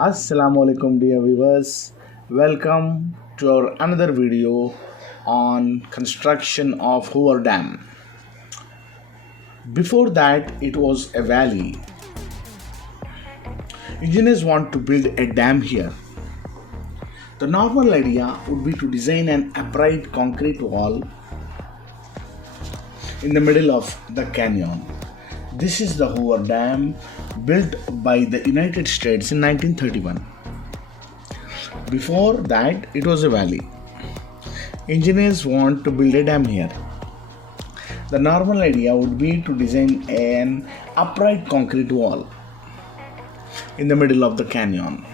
Assalamu alaikum dear viewers. Welcome to our another video on construction of Hoover Dam. Before that it was a valley. Engineers want to build a dam here. The normal idea would be to design an upright concrete wall in the middle of the canyon. This is the Hoover Dam built by the United States in 1931. Before that, it was a valley. Engineers want to build a dam here. The normal idea would be to design an upright concrete wall in the middle of the canyon.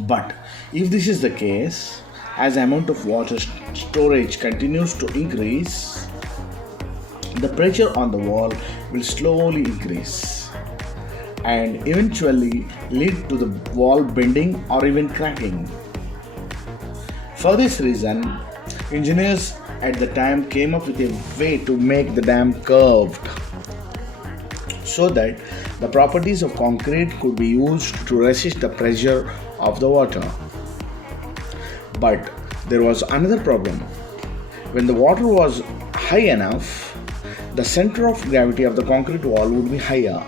But if this is the case, as the amount of water storage continues to increase, the pressure on the wall will slowly increase and eventually lead to the wall bending or even cracking. For this reason, engineers at the time came up with a way to make the dam curved so that the properties of concrete could be used to resist the pressure of the water. But there was another problem. When the water was high enough, the center of gravity of the concrete wall would be higher,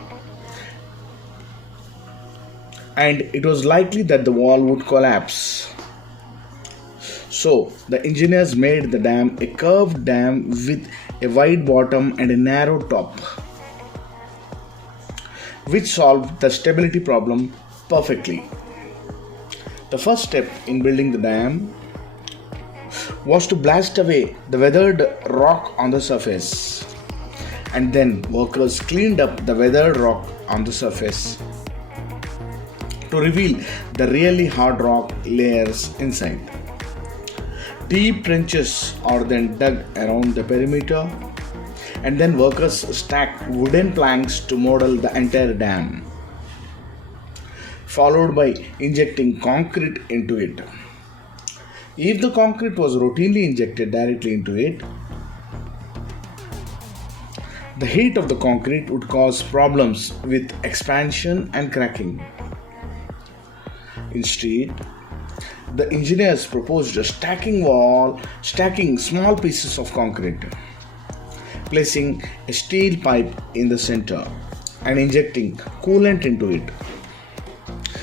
and it was likely that the wall would collapse. So the engineers made the dam a curved dam with a wide bottom and a narrow top, which solved the stability problem perfectly. The first step in building the dam was to blast away the weathered rock on the surface, and then workers cleaned up the weathered rock on the surface to reveal the really hard rock layers inside. Deep trenches are then dug around the perimeter, and then workers stacked wooden planks to model the entire dam, followed by injecting concrete into it. If the concrete was routinely injected directly into it, the heat of the concrete would cause problems with expansion and cracking. Instead, the engineers proposed a stacking small pieces of concrete, placing a steel pipe in the center and injecting coolant into it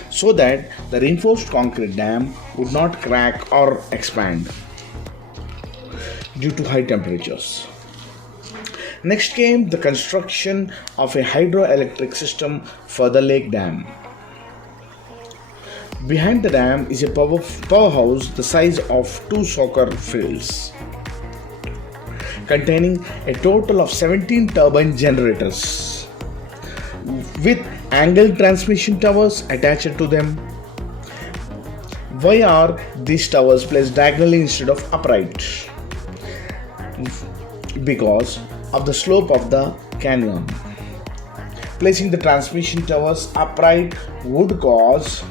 so that the reinforced concrete dam would not crack or expand due to high temperatures. Next came the construction of a hydroelectric system for the lake dam. Behind the dam is a powerhouse the size of 2 soccer fields, containing a total of 17 turbine generators with angled transmission towers attached to them. Why are these towers placed diagonally instead of upright? Because of the slope of the canyon. Placing the transmission towers upright would cause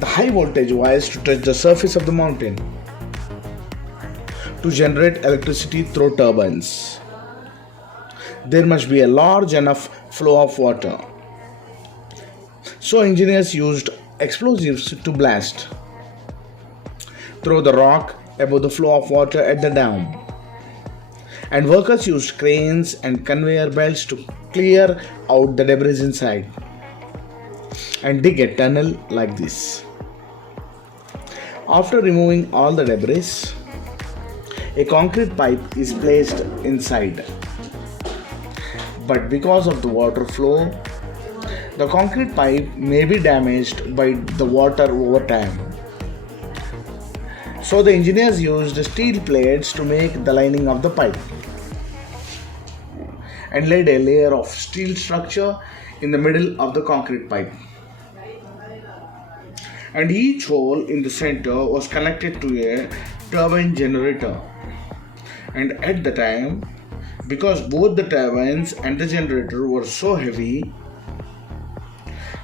the high voltage wires to touch the surface of the mountain to generate electricity through turbines. There must be a large enough flow of water. So engineers used explosives to blast through the rock above the flow of water at the dam. And workers used cranes and conveyor belts to clear out the debris inside and dig a tunnel like this. After removing all the debris, a concrete pipe is placed inside. But because of the water flow, the concrete pipe may be damaged by the water over time. So the engineers used steel plates to make the lining of the pipe and laid a layer of steel structure in the middle of the concrete pipe. And each hole in the center was connected to a turbine generator. And at the time, because both the turbines and the generator were so heavy,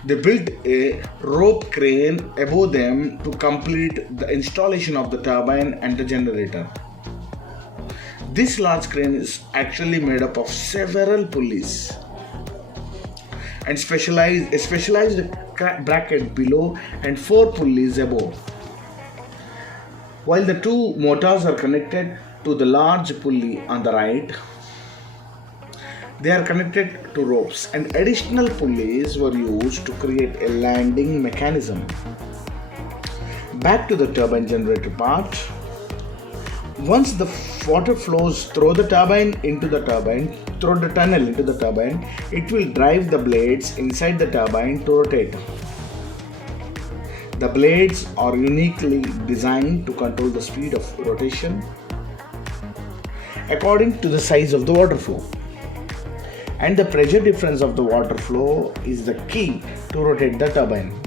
they built a rope crane above them to complete the installation of the turbine and the generator. This large crane is actually made up of several pulleys and a specialized bracket below and 4 pulleys above. While the two motors are connected to the large pulley on the right, they are connected to ropes, and additional pulleys were used to create a landing mechanism. Back to the turbine generator part. Once the water flows through the tunnel into the turbine, it will drive the blades inside the turbine to rotate. The blades are uniquely designed to control the speed of rotation according to the size of the water flow. And the pressure difference of the water flow is the key to rotate the turbine.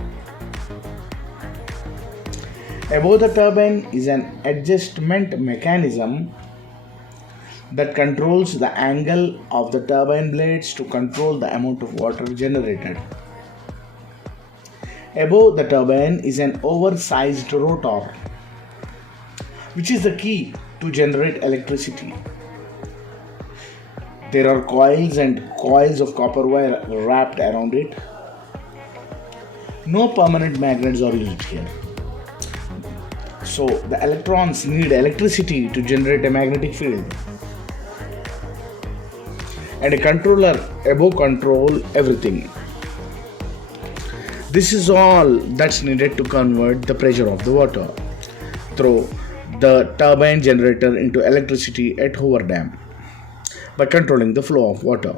Above the turbine is an adjustment mechanism that controls the angle of the turbine blades to control the amount of water generated. Above the turbine is an oversized rotor, which is the key to generate electricity. There are coils and coils of copper wire wrapped around it. No permanent magnets are used here. So the electrons need electricity to generate a magnetic field. And a controller above control everything. This is all that's needed to convert the pressure of the water through the turbine generator into electricity at Hoover Dam by controlling the flow of water.